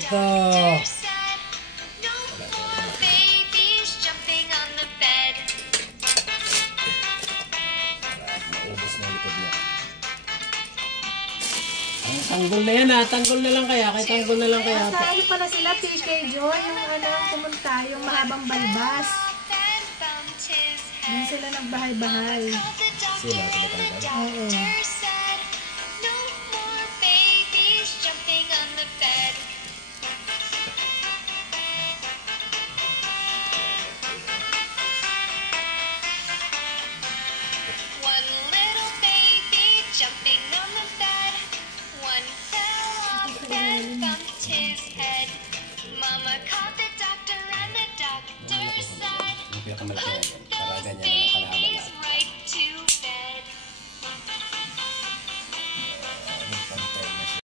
Ito. Maubos na likod niya. Tanggol na yan ha. Tanggol na lang kaya. Kaya tanggol na lang kaya. Sa ano pala sila, PK Joy, yung ano, pumunta, yung mahabang balbas. Doon sila nagbahay-bahay. Sila talaga. Oo. Yung pinakamalaki na yan. Para ganyan na nakalaki.